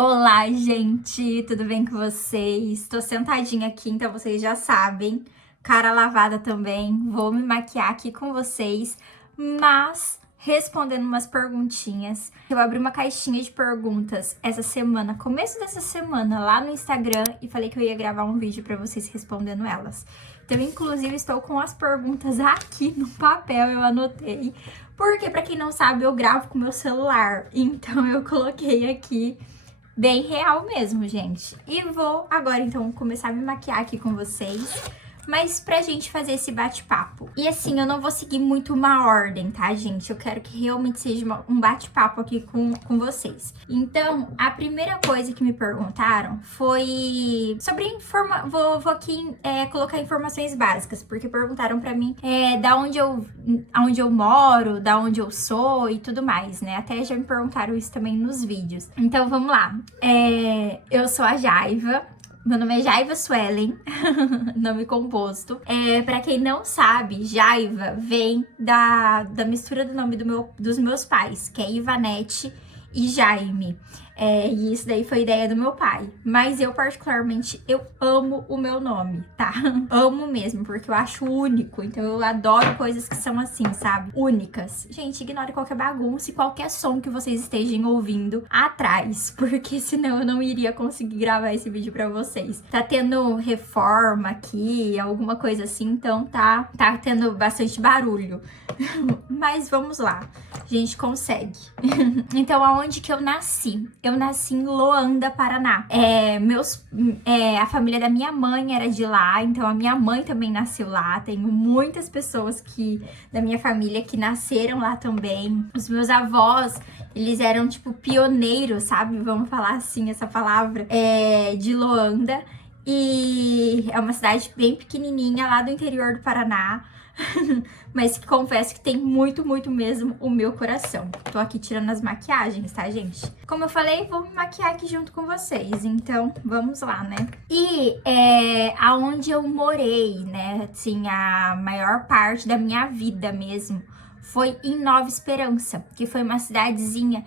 Olá, gente, tudo bem com vocês? Tô sentadinha aqui, então vocês já sabem. Cara lavada também, vou me maquiar aqui com vocês, mas respondendo umas perguntinhas. Eu abri uma caixinha de perguntas essa semana, começo dessa semana, lá no Instagram, e falei que eu ia gravar um vídeo pra vocês respondendo elas. Então, inclusive, estou com as perguntas aqui no papel, eu anotei. Porque, pra quem não sabe, eu gravo com meu celular, então eu coloquei aqui bem real mesmo, gente. E vou agora, então, começar a me maquiar aqui com vocês, mas pra gente fazer esse bate-papo. E assim, eu não vou seguir muito uma ordem, tá, gente? Eu quero que realmente seja um bate-papo aqui com vocês. Então, a primeira coisa que me perguntaram foi sobre Vou aqui colocar informações básicas, porque perguntaram pra mim aonde eu moro, da onde eu sou e tudo mais, né? Até já me perguntaram isso também nos vídeos. Então, vamos lá. Eu sou a Jaiva. Meu nome é Jaiva Suelen, nome composto. Pra quem não sabe, Jaiva vem da mistura do nome dos meus pais, que é Ivanete e Jaime. E isso daí foi ideia do meu pai. Mas eu, particularmente, eu amo o meu nome, tá? Amo mesmo, porque eu acho único. Então eu adoro coisas que são assim, sabe? Únicas. Gente, ignore qualquer bagunça e qualquer som que vocês estejam ouvindo atrás, porque senão eu não iria conseguir gravar esse vídeo pra vocês. Tá tendo reforma aqui, alguma coisa assim, então tá tendo bastante barulho. Mas vamos lá, a gente consegue. Então, aonde que eu nasci? Eu nasci em Loanda, Paraná. A família da minha mãe era de lá, então a minha mãe também nasceu lá. Tenho muitas pessoas da minha família que nasceram lá também. Os meus avós, eles eram tipo pioneiros, sabe? Vamos falar assim, essa palavra, de Loanda. E é uma cidade bem pequenininha lá do interior do Paraná. Mas que confesso que tem muito, muito mesmo o meu coração. Tô aqui tirando as maquiagens, tá, gente? Como eu falei, vou me maquiar aqui junto com vocês. Então, vamos lá, né? E aonde eu morei, né? Assim, a maior parte da minha vida mesmo foi em Nova Esperança, que foi uma cidadezinha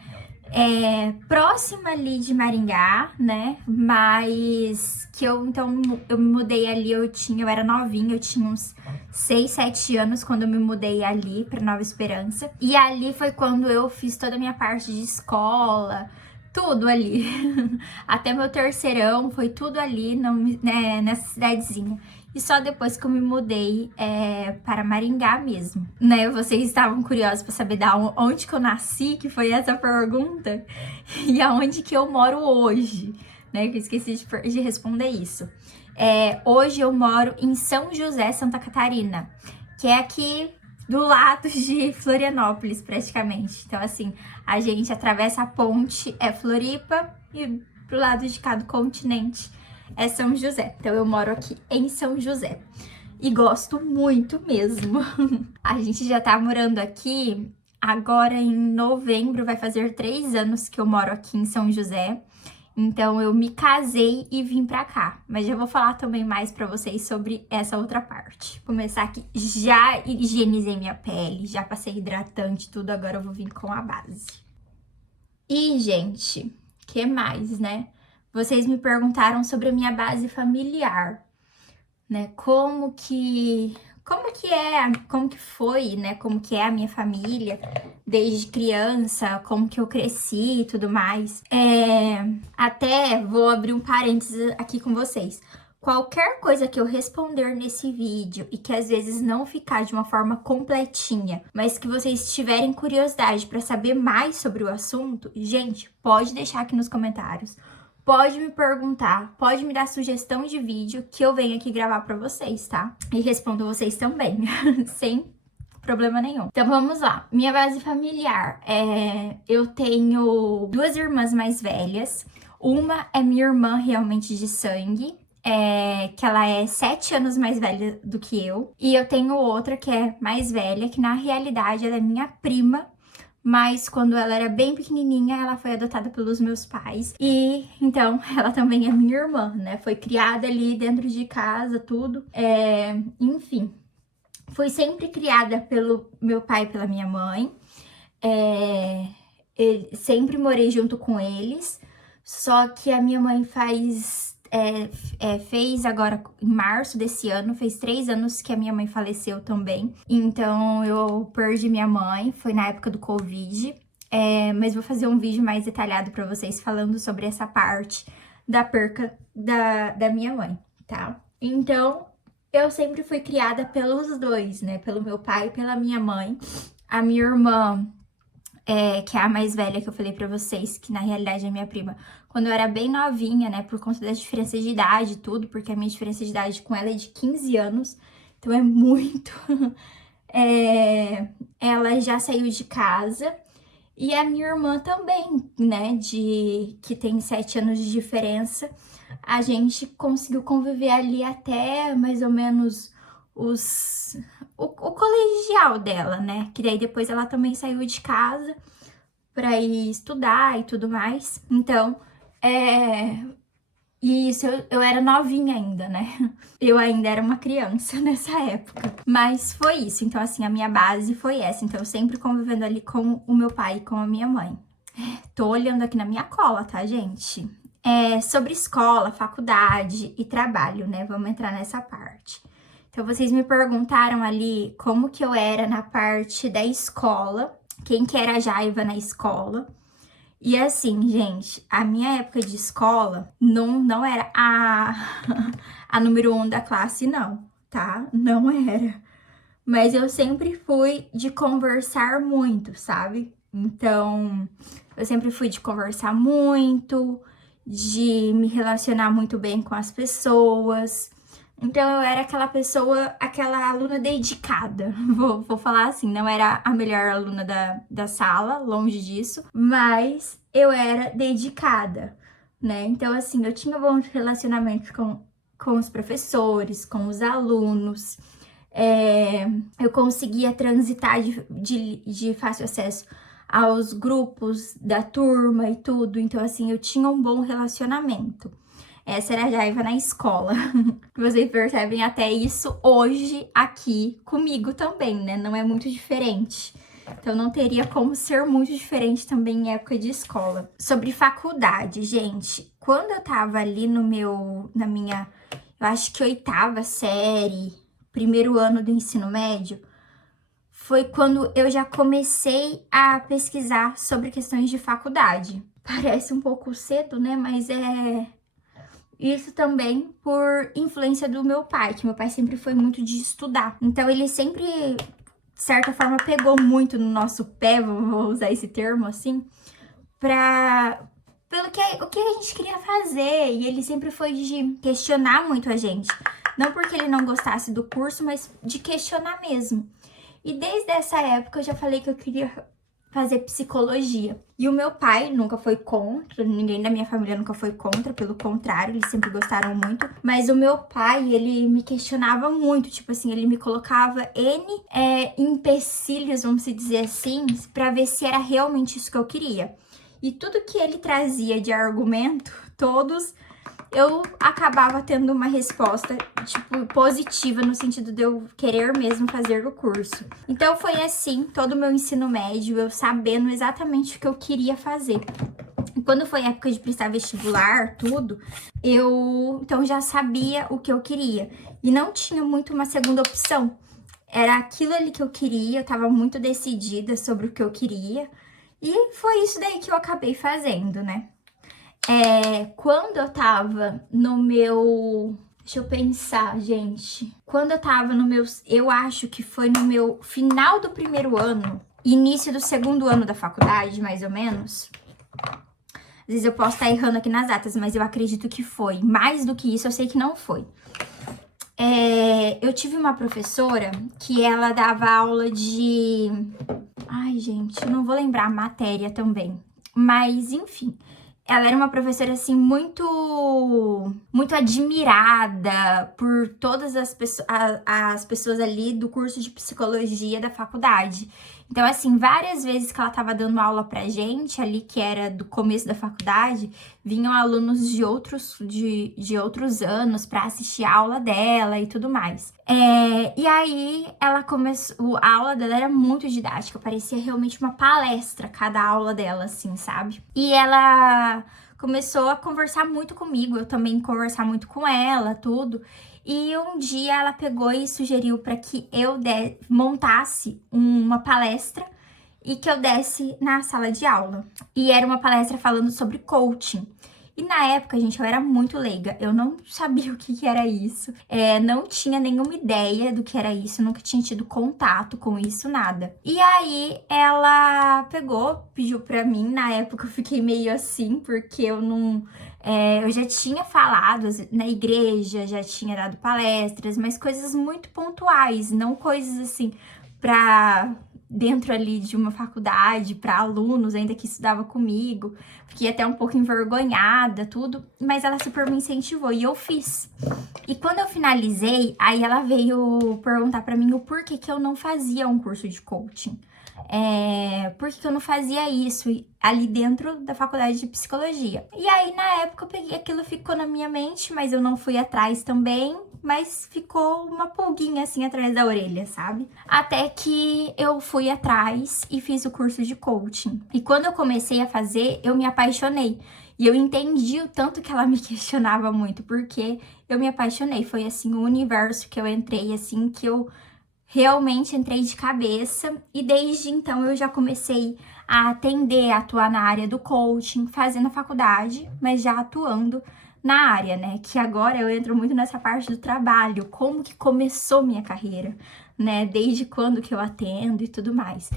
próxima ali de Maringá, né? Mas que eu me mudei ali, eu era novinha, eu tinha uns 6, 7 anos quando eu me mudei ali pra Nova Esperança. E ali foi quando eu fiz toda a minha parte de escola, tudo ali. Até meu terceirão foi tudo ali nessa cidadezinha. E só depois que eu me mudei para Maringá mesmo, né? Vocês estavam curiosos para saber onde que eu nasci, que foi essa pergunta, e aonde que eu moro hoje, né? Que eu esqueci de responder isso. Hoje eu moro em São José, Santa Catarina, que é aqui do lado de Florianópolis, praticamente. Então, assim, a gente atravessa a ponte, Floripa, e pro lado de cá do continente é São José. Então, eu moro aqui em São José. E gosto muito mesmo. A gente já tá morando aqui, agora em novembro, vai fazer 3 anos que eu moro aqui em São José. Então, eu me casei e vim pra cá. Mas já vou falar também mais pra vocês sobre essa outra parte. Vou começar aqui. Já higienizei minha pele, já passei hidratante, tudo. Agora eu vou vir com a base. E, gente, que mais, né? Vocês me perguntaram sobre a minha base familiar, né? Como que foi, né? Como que é a minha família desde criança, como que eu cresci e tudo mais. Até vou abrir um parênteses aqui com vocês. Qualquer coisa que eu responder nesse vídeo e que às vezes não ficar de uma forma completinha, mas que vocês tiverem curiosidade para saber mais sobre o assunto, gente, pode deixar aqui nos comentários. Pode me perguntar, pode me dar sugestão de vídeo que eu venho aqui gravar pra vocês, tá? E respondo vocês também, sem problema nenhum. Então vamos lá. Minha base familiar, eu tenho 2 irmãs mais velhas. Uma é minha irmã realmente de sangue, que ela é 7 anos mais velha do que eu. E eu tenho outra que é mais velha, que na realidade ela é minha prima, mas quando ela era bem pequenininha, ela foi adotada pelos meus pais. E então ela também é minha irmã, né? Foi criada ali dentro de casa, tudo. Enfim, fui sempre criada pelo meu pai e pela minha mãe. Sempre morei junto com eles. Só que a minha mãe fez agora, em março desse ano, fez 3 anos que a minha mãe faleceu também. Então, eu perdi minha mãe, foi na época do Covid. Mas vou fazer um vídeo mais detalhado pra vocês falando sobre essa parte da perca da minha mãe, tá? Então, eu sempre fui criada pelos dois, né? Pelo meu pai e pela minha mãe. A minha irmã, que é a mais velha que eu falei pra vocês, que na realidade é minha prima, quando eu era bem novinha, né? Por conta das diferenças de idade e tudo, porque a minha diferença de idade com ela é de 15 anos, então é muito. Ela já saiu de casa. E a minha irmã também, né, que tem 7 anos de diferença, a gente conseguiu conviver ali até mais ou menos o colegial dela, né? Que daí depois ela também saiu de casa pra ir estudar e tudo mais. Então, e isso eu era novinha ainda, né? Eu ainda era uma criança nessa época. Mas foi isso. Então, assim, a minha base foi essa. Então, eu sempre convivendo ali com o meu pai e com a minha mãe. Tô olhando aqui na minha cola, tá, gente? Sobre escola, faculdade e trabalho, né? Vamos entrar nessa parte. Então, vocês me perguntaram ali como que eu era na parte da escola. Quem que era a Jaiva na escola. E assim, gente, a minha época de escola não era a número 1 da classe, não, tá? Não era. Mas eu sempre fui de conversar muito, sabe? Então, eu sempre fui de conversar muito, de me relacionar muito bem com as pessoas. Então, eu era aquela pessoa, aquela aluna dedicada. Vou falar assim, não era a melhor aluna da sala, longe disso, mas eu era dedicada, né? Então, assim, eu tinha bons relacionamentos com os professores, com os alunos. Eu conseguia transitar de fácil acesso aos grupos da turma e tudo. Então, assim, eu tinha um bom relacionamento. Essa era a Jaiva na escola. Vocês percebem até isso hoje aqui comigo também, né? Não é muito diferente. Então, não teria como ser muito diferente também em época de escola. Sobre faculdade, gente. Quando eu tava ali na minha, eu acho que 8ª série, primeiro ano do ensino médio, foi quando eu já comecei a pesquisar sobre questões de faculdade. Parece um pouco cedo, né? Mas isso também por influência do meu pai, que meu pai sempre foi muito de estudar. Então, ele sempre, de certa forma, pegou muito no nosso pé, vou usar esse termo assim, pelo o que a gente queria fazer. E ele sempre foi de questionar muito a gente. Não porque ele não gostasse do curso, mas de questionar mesmo. E desde essa época eu já falei que eu queria fazer psicologia. E o meu pai nunca foi contra, ninguém da minha família nunca foi contra, pelo contrário, eles sempre gostaram muito. Mas o meu pai, ele me questionava muito, tipo assim, ele me colocava empecilhos, vamos dizer assim, pra ver se era realmente isso que eu queria. E tudo que ele trazia de argumento, todos, eu acabava tendo uma resposta, tipo, positiva, no sentido de eu querer mesmo fazer o curso. Então, foi assim, todo o meu ensino médio, eu sabendo exatamente o que eu queria fazer. E quando foi a época de prestar vestibular, tudo, então já sabia o que eu queria. E não tinha muito uma segunda opção. Era aquilo ali que eu queria, eu tava muito decidida sobre o que eu queria. E foi isso daí que eu acabei fazendo, né? Quando eu tava no meu... Deixa eu pensar, gente. Quando eu tava no meu... Eu acho que foi no meu final do primeiro ano, início do segundo ano da faculdade, mais ou menos. Às vezes eu posso estar errando aqui nas datas, mas eu acredito que foi. Mais do que isso, eu sei que não foi. Eu tive uma professora que ela dava aula de... Ai, gente, eu não vou lembrar a matéria também. Mas, enfim... Ela era uma professora, assim, muito admirada por todas as pessoas ali do curso de psicologia da faculdade. Então, assim, várias vezes que ela tava dando aula pra gente ali, que era do começo da faculdade, vinham alunos de outros anos pra assistir a aula dela e tudo mais. E aí, ela começou... A aula dela era muito didática, parecia realmente uma palestra cada aula dela, assim, sabe? E ela começou a conversar muito comigo, eu também conversar muito com ela, tudo. E um dia ela pegou e sugeriu para que eu montasse uma palestra e que eu desse na sala de aula. E era uma palestra falando sobre coaching. E na época, gente, eu era muito leiga, eu não sabia o que era isso, não tinha nenhuma ideia do que era isso, nunca tinha tido contato com isso, nada. E aí, ela pegou, pediu pra mim, na época eu fiquei meio assim, porque eu não... eu já tinha falado na igreja, já tinha dado palestras, mas coisas muito pontuais, não coisas assim pra... dentro ali de uma faculdade para alunos ainda que estudava comigo, fiquei até um pouco envergonhada, tudo, mas ela super me incentivou e eu fiz. E quando eu finalizei, aí ela veio perguntar para mim o porquê que eu não fazia um curso de coaching. Por que eu não fazia isso ali dentro da faculdade de psicologia? E aí, na época, eu peguei aquilo, ficou na minha mente, mas eu não fui atrás também, mas ficou uma pulguinha assim atrás da orelha, sabe? Até que eu fui atrás e fiz o curso de coaching. E quando eu comecei a fazer, eu me apaixonei. E eu entendi o tanto que ela me questionava muito, porque eu me apaixonei. Foi assim, o universo que eu entrei, assim, que eu realmente entrei de cabeça. E desde então eu já comecei a atender, a atuar na área do coaching, fazendo a faculdade, mas já atuando na área, né? Que agora eu entro muito nessa parte do trabalho, como que começou minha carreira, né? Desde quando que eu atendo e tudo mais.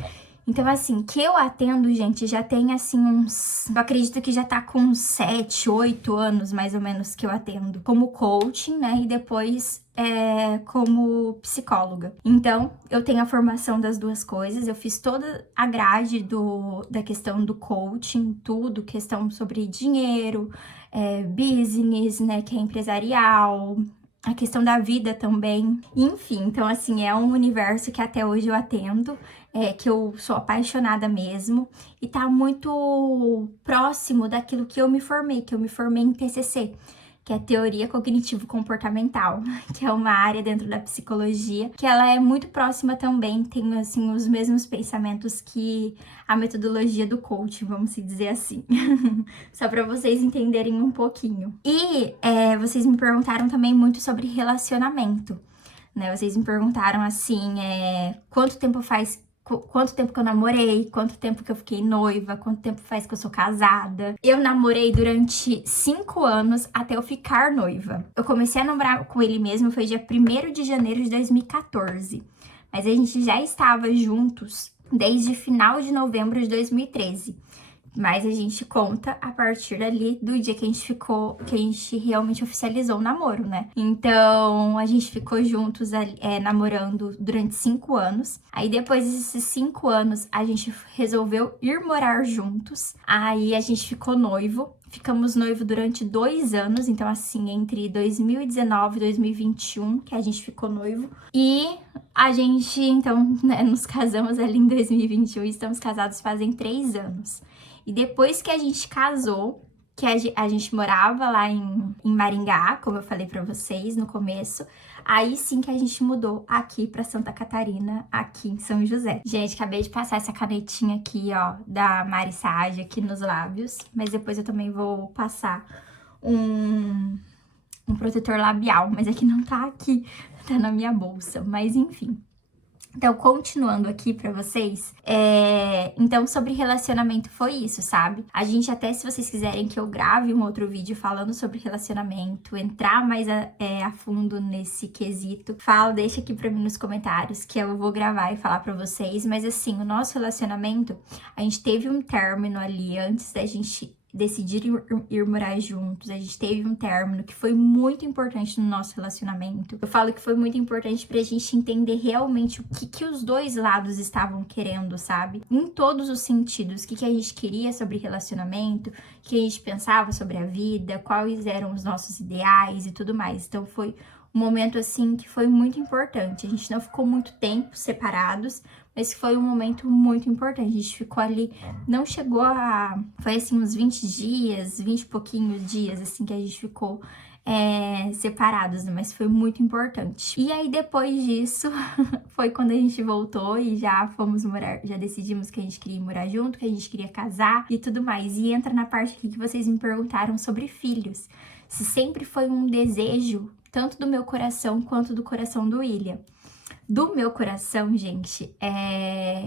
Então, assim, que eu atendo, gente, já tem, assim, eu acredito que já tá com uns 7, 8 anos, mais ou menos, que eu atendo como coaching, né? E depois como psicóloga. Então, eu tenho a formação das duas coisas, eu fiz toda a grade da questão do coaching, tudo, questão sobre dinheiro, business, né, que é empresarial, a questão da vida também. Enfim, então, assim, é um universo que até hoje eu atendo, que eu sou apaixonada mesmo, e tá muito próximo daquilo que eu me formei em TCC, que é Teoria Cognitivo-Comportamental, que é uma área dentro da psicologia, que ela é muito próxima também, tem, assim, os mesmos pensamentos que a metodologia do coaching, vamos dizer assim. Só para vocês entenderem um pouquinho. E vocês me perguntaram também muito sobre relacionamento, né? Vocês me perguntaram, assim, quanto tempo que eu namorei, quanto tempo que eu fiquei noiva, quanto tempo faz que eu sou casada. Eu namorei durante 5 anos até eu ficar noiva. Eu comecei a namorar com ele mesmo, foi dia 1º de janeiro de 2014. Mas a gente já estava juntos desde final de novembro de 2013. Mas a gente conta a partir ali do dia que a gente realmente oficializou o namoro, né? Então, a gente ficou juntos namorando durante 5 anos. Aí, depois desses 5 anos, a gente resolveu ir morar juntos. Aí, a gente ficou noivo. Ficamos noivo durante 2 anos, então assim, entre 2019 e 2021, que a gente ficou noivo. E a gente, então, né, nos casamos ali em 2021 e estamos casados fazem 3 anos. E depois que a gente casou, que a gente morava lá em Maringá, como eu falei pra vocês no começo, aí sim que a gente mudou aqui pra Santa Catarina, aqui em São José. Gente, acabei de passar essa canetinha aqui, ó, da Mari Saad aqui nos lábios, mas depois eu também vou passar um protetor labial, mas aqui não tá aqui, tá na minha bolsa, mas enfim. Então, continuando aqui pra vocês, então sobre relacionamento foi isso, sabe? A gente até, se vocês quiserem que eu grave um outro vídeo falando sobre relacionamento, entrar mais a fundo nesse quesito, deixa aqui pra mim nos comentários que eu vou gravar e falar pra vocês. Mas assim, o nosso relacionamento, a gente teve um término ali antes da gente decidir ir morar juntos. A gente teve um término que foi muito importante no nosso relacionamento. Eu falo que foi muito importante pra gente entender realmente o que os dois lados estavam querendo, sabe? Em todos os sentidos. O que a gente queria sobre relacionamento, o que a gente pensava sobre a vida, quais eram os nossos ideais e tudo mais. Então foi um momento assim que foi muito importante. A gente não ficou muito tempo separados, mas foi um momento muito importante. A gente ficou ali, não chegou a... Foi assim uns 20 dias, 20 e pouquinhos dias, assim, que a gente ficou separados, né? Mas foi muito importante. E aí, depois disso, foi quando a gente voltou e já fomos morar, já decidimos que a gente queria morar junto, que a gente queria casar e tudo mais. E entra na parte aqui que vocês me perguntaram sobre filhos. Se sempre foi um desejo, tanto do meu coração quanto do coração do William. Do meu coração, gente,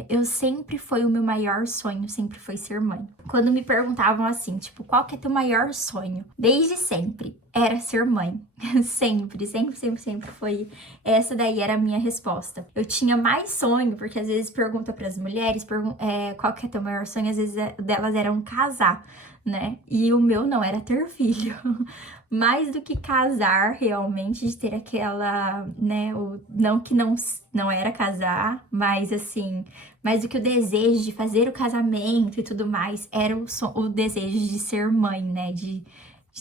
eu sempre foi o meu maior sonho, sempre foi ser mãe. Quando me perguntavam assim, tipo, qual que é teu maior sonho? Desde sempre, era ser mãe. Sempre foi. Essa daí era a minha resposta. Eu tinha mais sonho, porque às vezes pergunta para as mulheres, qual que é teu maior sonho? Às vezes delas eram casar, né? E o meu não, era ter filho. Mais do que casar, realmente, de ter aquela, né, não que não era casar, mas assim, mais do que o desejo de fazer o casamento e tudo mais, era o desejo de ser mãe, né, de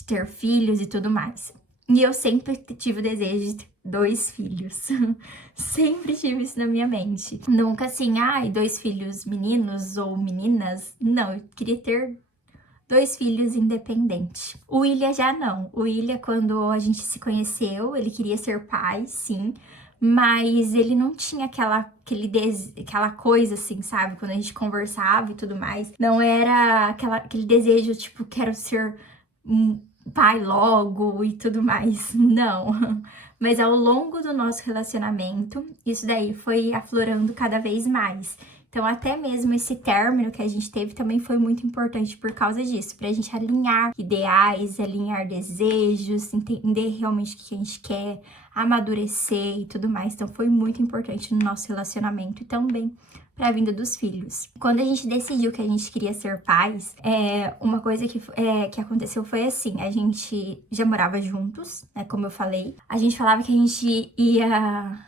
ter filhos e tudo mais. E eu sempre tive o desejo de ter 2 filhos. Sempre tive isso na minha mente. Nunca assim, 2 filhos meninos ou meninas. Não, eu queria ter 2 filhos independentes. O William já não. O William, quando a gente se conheceu, ele queria ser pai, sim. Mas ele não tinha aquela coisa assim, sabe? Quando a gente conversava e tudo mais. Não era aquele desejo, tipo, quero ser um pai logo e tudo mais. Não. Mas ao longo do nosso relacionamento, isso daí foi aflorando cada vez mais. Então, até mesmo esse término que a gente teve também foi muito importante por causa disso, pra gente alinhar ideais, alinhar desejos, entender realmente o que a gente quer, amadurecer e tudo mais. Então, foi muito importante no nosso relacionamento e também para a vinda dos filhos. Quando a gente decidiu que a gente queria ser pais, uma coisa que aconteceu foi assim, a gente já morava juntos, né, como eu falei. A gente falava que a gente ia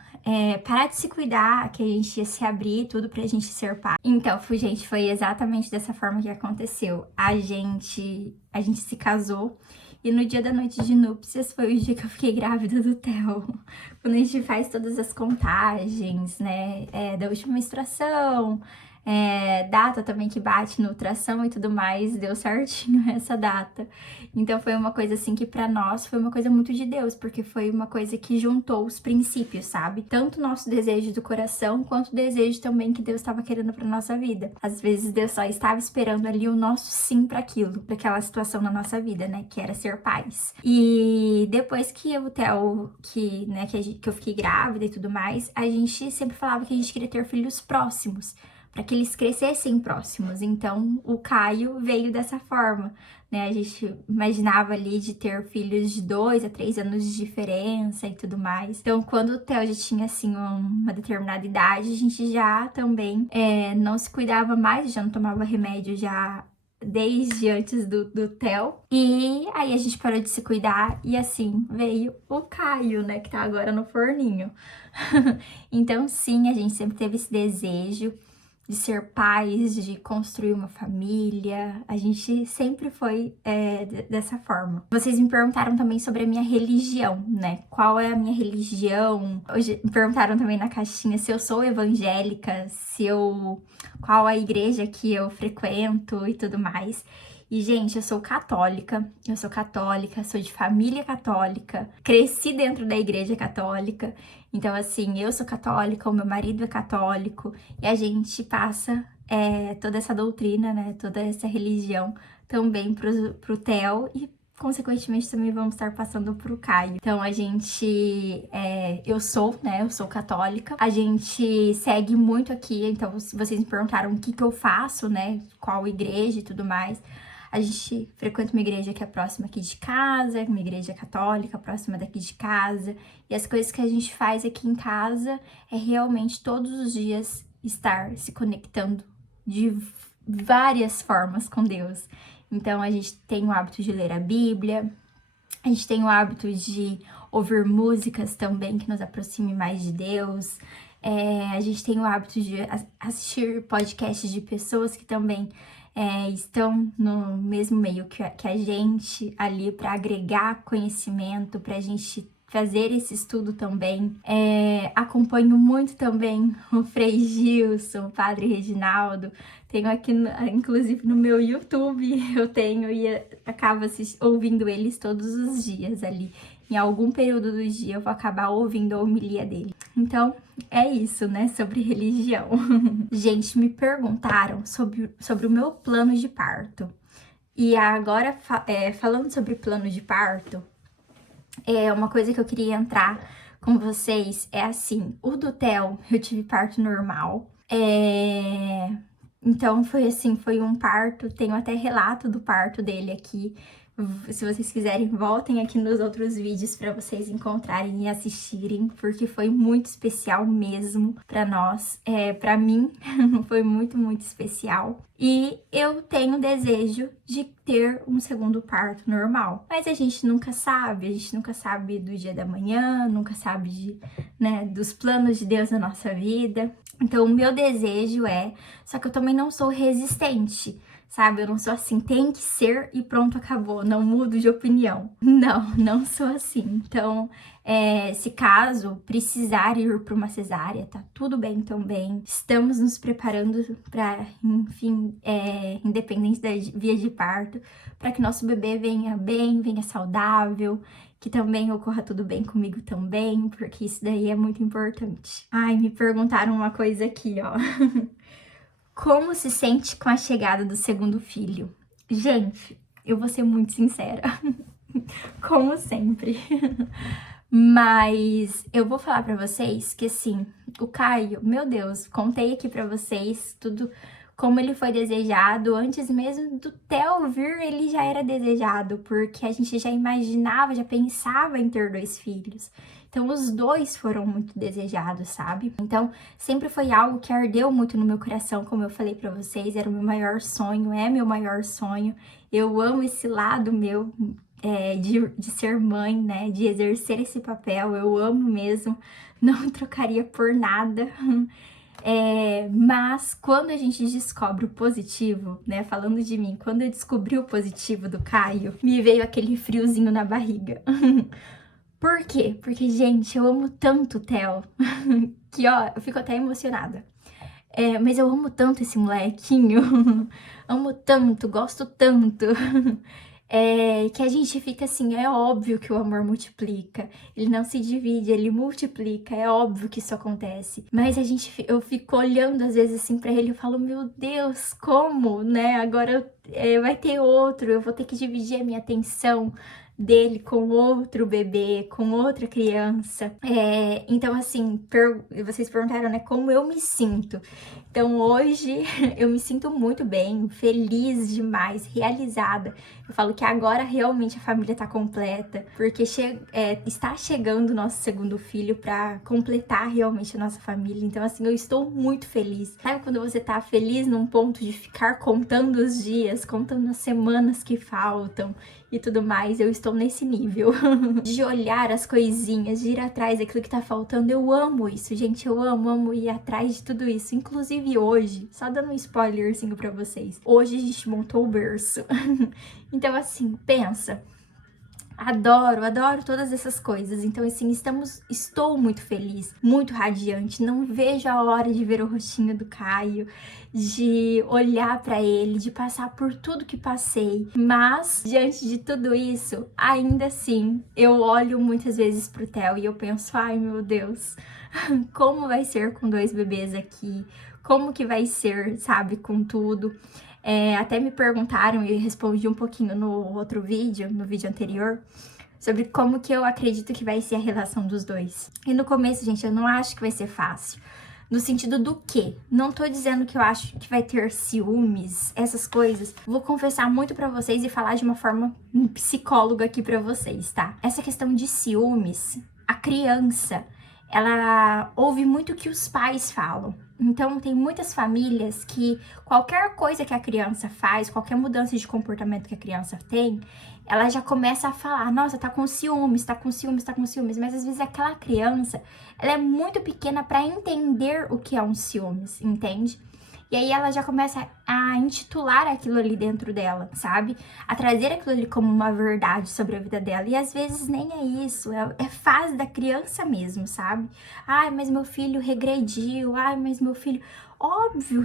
parar de se cuidar, que a gente ia se abrir tudo pra gente ser pai. Então, gente, foi exatamente dessa forma que aconteceu. A gente se casou e no dia da noite de núpcias foi o dia que eu fiquei grávida do Theo. Quando a gente faz todas as contagens, né, da última menstruação, data também que bate no ultrassom e tudo mais, deu certinho essa data. Então foi uma coisa assim que pra nós foi uma coisa muito de Deus, porque foi uma coisa que juntou os princípios, sabe? Tanto o nosso desejo do coração, quanto o desejo também que Deus estava querendo pra nossa vida. Às vezes Deus só estava esperando ali o nosso sim para aquilo, para aquela situação na nossa vida, né? Que era ser pais. E depois que o Theo, que eu fiquei grávida e tudo mais, a gente sempre falava que a gente queria ter filhos próximos, para que eles crescessem próximos. Então, o Caio veio dessa forma, né? A gente imaginava ali de ter filhos de 2 a 3 anos de diferença e tudo mais. Então, quando o Theo já tinha, assim, uma determinada idade, a gente já também não se cuidava mais, já não tomava remédio já desde antes do Theo. E aí a gente parou de se cuidar e assim veio o Caio, né, que tá agora no forninho. Então, sim, a gente sempre teve esse desejo de ser pais, de construir uma família. A gente sempre foi dessa forma. Vocês me perguntaram também sobre a minha religião, né? Qual é a minha religião? Hoje me perguntaram também na caixinha se eu sou evangélica, qual a igreja que eu frequento e tudo mais. E, gente, eu sou católica, sou de família católica, cresci dentro da igreja católica. Então, assim, eu sou católica, o meu marido é católico, e a gente passa toda essa doutrina, né, toda essa religião também pro Theo e, consequentemente, também vamos estar passando pro Caio. Então, eu sou católica, a gente segue muito aqui, então, se vocês me perguntaram o que eu faço, né, qual igreja e tudo mais, a gente frequenta uma igreja que é próxima aqui de casa, uma igreja católica próxima daqui de casa. E as coisas que a gente faz aqui em casa é realmente todos os dias estar se conectando de várias formas com Deus. Então, a gente tem o hábito de ler a Bíblia, a gente tem o hábito de ouvir músicas também que nos aproxime mais de Deus. A gente tem o hábito de assistir podcasts de pessoas que também estão no mesmo meio que a gente ali para agregar conhecimento, para a gente fazer esse estudo também. Acompanho muito também o Frei Gilson, o Padre Reginaldo. Tenho aqui, inclusive no meu YouTube, eu tenho e acabo ouvindo eles todos os dias ali. Em algum período do dia eu vou acabar ouvindo a homilia dele. Então, é isso, né, sobre religião. Gente, me perguntaram sobre o meu plano de parto. E agora, falando sobre plano de parto, uma coisa que eu queria entrar com vocês é assim, o do Theo, eu tive parto normal. Então, foi um parto, tenho até relato do parto dele aqui. Se vocês quiserem, voltem aqui nos outros vídeos para vocês encontrarem e assistirem, porque foi muito especial mesmo para nós. Para mim, foi muito, muito especial. E eu tenho desejo de ter um segundo parto normal. Mas a gente nunca sabe do dia da manhã, nunca sabe dos planos de Deus na nossa vida. Então, o meu desejo só que eu também não sou resistente. Sabe, eu não sou assim, tem que ser e pronto, acabou, não mudo de opinião. Não sou assim. Então, se caso precisar ir para uma cesárea, tá tudo bem também. Estamos nos preparando para, enfim, independente da via de parto, para que nosso bebê venha bem, venha saudável, que também ocorra tudo bem comigo também, porque isso daí é muito importante. Ai, me perguntaram uma coisa aqui, ó. Como se sente com a chegada do segundo filho? Gente, eu vou ser muito sincera, como sempre. Mas eu vou falar pra vocês que, assim, o Caio, meu Deus, contei aqui pra vocês tudo como ele foi desejado. Antes mesmo do Theo vir, ele já era desejado, porque a gente já imaginava, já pensava em ter 2 filhos. Então, os 2 foram muito desejados, sabe? Então, sempre foi algo que ardeu muito no meu coração, como eu falei pra vocês, era o meu maior sonho, é meu maior sonho. Eu amo esse lado meu de ser mãe, né? De exercer esse papel, eu amo mesmo, não trocaria por nada. Mas quando a gente descobre o positivo, né? Falando de mim, quando eu descobri o positivo do Caio, me veio aquele friozinho na barriga. Por quê? Porque, gente, eu amo tanto o Theo, que, ó, eu fico até emocionada. Mas eu amo tanto esse molequinho, amo tanto, gosto tanto, que a gente fica assim, é óbvio que o amor multiplica, ele não se divide, ele multiplica, é óbvio que isso acontece. Mas eu fico olhando às vezes assim pra ele e falo, meu Deus, como, né? Agora vai ter outro, eu vou ter que dividir a minha atenção dele com outro bebê, com outra criança. Então, assim, vocês perguntaram, né, como eu me sinto. Então, hoje, eu me sinto muito bem, feliz demais, realizada. Eu falo que agora, realmente, a família tá completa, porque está chegando o nosso segundo filho pra completar, realmente, a nossa família. Então, assim, eu estou muito feliz. Sabe quando você tá feliz num ponto de ficar contando os dias, contando as semanas que faltam e tudo mais? Eu estou nesse nível de olhar as coisinhas, de ir atrás daquilo que tá faltando. Eu amo isso, gente, eu amo ir atrás de tudo isso. Inclusive hoje, só dando um spoilerzinho pra vocês, hoje a gente montou o berço. Então, assim, pensa, adoro todas essas coisas. Então, assim, estou muito feliz, muito radiante. Não vejo a hora de ver o rostinho do Caio, de olhar pra ele, de passar por tudo que passei. Mas, diante de tudo isso, ainda assim, eu olho muitas vezes pro Theo e eu penso, ai meu Deus, como vai ser com 2 bebês aqui? Como que vai ser, sabe, com tudo? Até me perguntaram e eu respondi um pouquinho no outro vídeo, no vídeo anterior, sobre como que eu acredito que vai ser a relação dos 2. E no começo, gente, eu não acho que vai ser fácil. No sentido do quê? Não tô dizendo que eu acho que vai ter ciúmes, essas coisas. Vou confessar muito pra vocês e falar de uma forma psicóloga aqui pra vocês, tá? Essa questão de ciúmes, a criança, ela ouve muito o que os pais falam. Então, tem muitas famílias que qualquer coisa que a criança faz, qualquer mudança de comportamento que a criança tem, ela já começa a falar, nossa, tá com ciúmes, tá com ciúmes, tá com ciúmes. Mas às vezes aquela criança, ela é muito pequena para entender o que é um ciúmes, entende? E aí ela já começa a intitular aquilo ali dentro dela, sabe? A trazer aquilo ali como uma verdade sobre a vida dela. E às vezes nem é isso, é fase da criança mesmo, sabe? Ai, mas meu filho regrediu, ai, mas meu filho... Óbvio,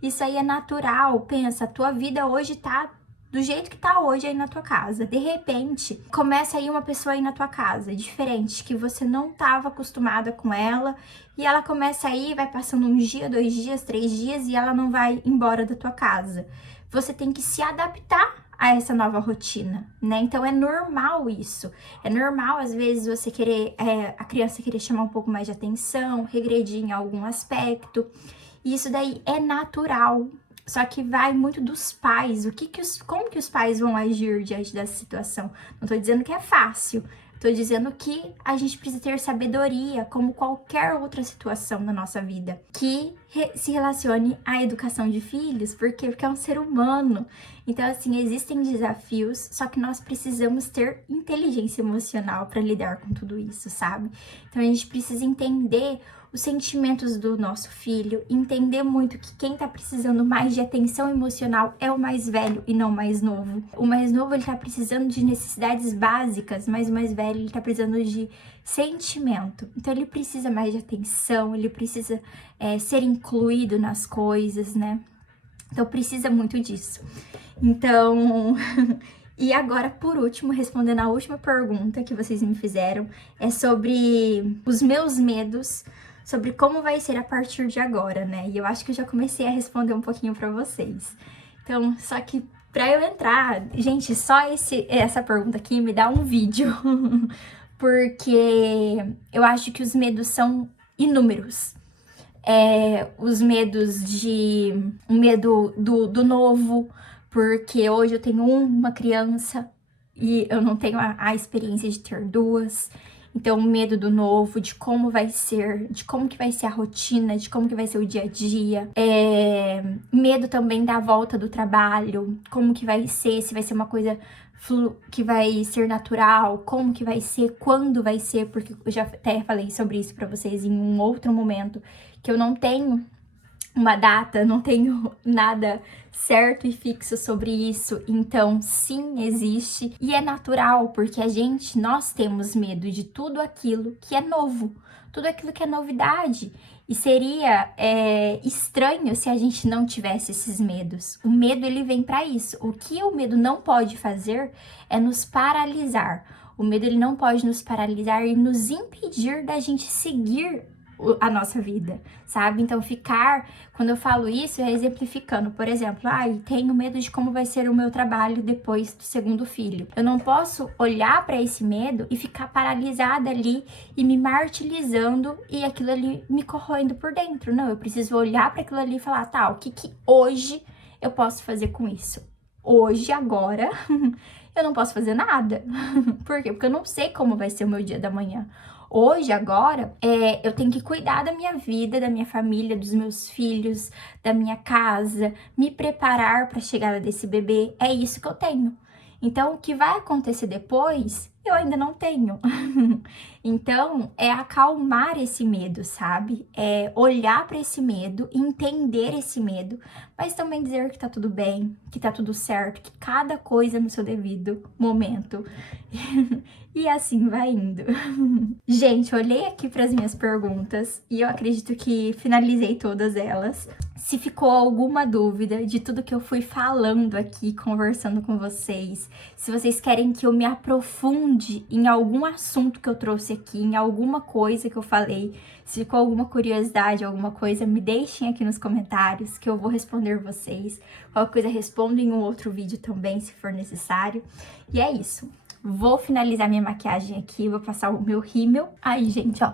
isso aí é natural. Pensa, a tua vida hoje tá do jeito que tá hoje aí na tua casa. De repente, começa aí uma pessoa aí na tua casa, diferente, que você não tava acostumada com ela, e ela começa aí, vai passando um dia, 2 dias, 3 dias, e ela não vai embora da tua casa. Você tem que se adaptar a essa nova rotina, né? Então é normal isso. É normal, às vezes, você querer, a criança querer chamar um pouco mais de atenção, regredir em algum aspecto. E isso daí é natural. Só que vai muito dos pais. Como que os pais vão agir diante dessa situação? Não tô dizendo que é fácil. Tô dizendo que a gente precisa ter sabedoria, como qualquer outra situação na nossa vida, que se relacione à educação de filhos. Por quê? Porque é um ser humano. Então, assim, existem desafios, só que nós precisamos ter inteligência emocional para lidar com tudo isso, sabe? Então, a gente precisa entender os sentimentos do nosso filho, entender muito que quem tá precisando mais de atenção emocional é o mais velho e não o mais novo. O mais novo, ele tá precisando de necessidades básicas, mas o mais velho, ele tá precisando de sentimento. Então, ele precisa mais de atenção, ele precisa ser incluído nas coisas, né? Então, precisa muito disso. Então... E agora, por último, respondendo a última pergunta que vocês me fizeram, é sobre os meus medos, sobre como vai ser a partir de agora, né? E eu acho que eu já comecei a responder um pouquinho pra vocês. Então, só que pra eu entrar... Gente, só essa pergunta aqui me dá um vídeo, porque eu acho que os medos são inúmeros. Os medos de... O medo do novo... Porque hoje eu tenho uma criança e eu não tenho a experiência de ter 2. Então, o medo do novo, de como vai ser, de como que vai ser a rotina, de como que vai ser o dia a dia. Medo também da volta do trabalho, como que vai ser, se vai ser uma coisa que vai ser natural, como que vai ser, quando vai ser, porque eu já até falei sobre isso pra vocês em um outro momento, que eu não tenho uma data, não tenho nada certo e fixo sobre isso. Então, sim, existe e é natural, porque nós temos medo de tudo aquilo que é novo, tudo aquilo que é novidade. E seria estranho se a gente não tivesse esses medos. O medo, ele vem para isso. O que o medo não pode fazer é nos paralisar. O medo, ele não pode nos paralisar e nos impedir da gente seguir a nossa vida, sabe? Então, quando eu falo isso, é exemplificando. Por exemplo, tenho medo de como vai ser o meu trabalho depois do 2º filho. Eu não posso olhar para esse medo e ficar paralisada ali e me martirizando e aquilo ali me corroendo por dentro. Não, eu preciso olhar para aquilo ali e falar, tá, o que hoje eu posso fazer com isso? Hoje, agora, eu não posso fazer nada. Por quê? Porque eu não sei como vai ser o meu dia da manhã. Hoje, agora, eu tenho que cuidar da minha vida, da minha família, dos meus filhos, da minha casa, me preparar para a chegada desse bebê. É isso que eu tenho. Então, o que vai acontecer depois, eu ainda não tenho. Então, é acalmar esse medo, sabe? É olhar para esse medo, entender esse medo, mas também dizer que tá tudo bem, que tá tudo certo, que cada coisa no seu devido momento. E assim vai indo. Gente, olhei aqui para as minhas perguntas e eu acredito que finalizei todas elas. Se ficou alguma dúvida de tudo que eu fui falando aqui, conversando com vocês, se vocês querem que eu me aprofunde em algum assunto que eu trouxe aqui, em alguma coisa que eu falei, se ficou alguma curiosidade, alguma coisa, me deixem aqui nos comentários que eu vou responder vocês. Qualquer coisa, respondo em um outro vídeo também, se for necessário. E é isso. Vou finalizar minha maquiagem aqui, vou passar o meu rímel. Aí, gente, ó,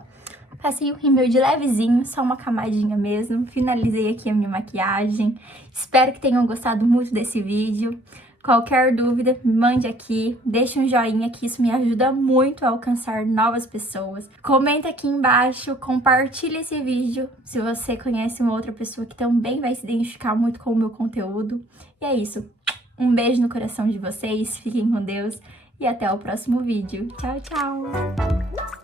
passei o rímel de levezinho, só uma camadinha mesmo. Finalizei aqui a minha maquiagem. Espero que tenham gostado muito desse vídeo. Qualquer dúvida, me mande aqui, deixa um joinha que isso me ajuda muito a alcançar novas pessoas. Comenta aqui embaixo, compartilha esse vídeo se você conhece uma outra pessoa que também vai se identificar muito com o meu conteúdo. E é isso. Um beijo no coração de vocês, fiquem com Deus e até o próximo vídeo. Tchau, tchau!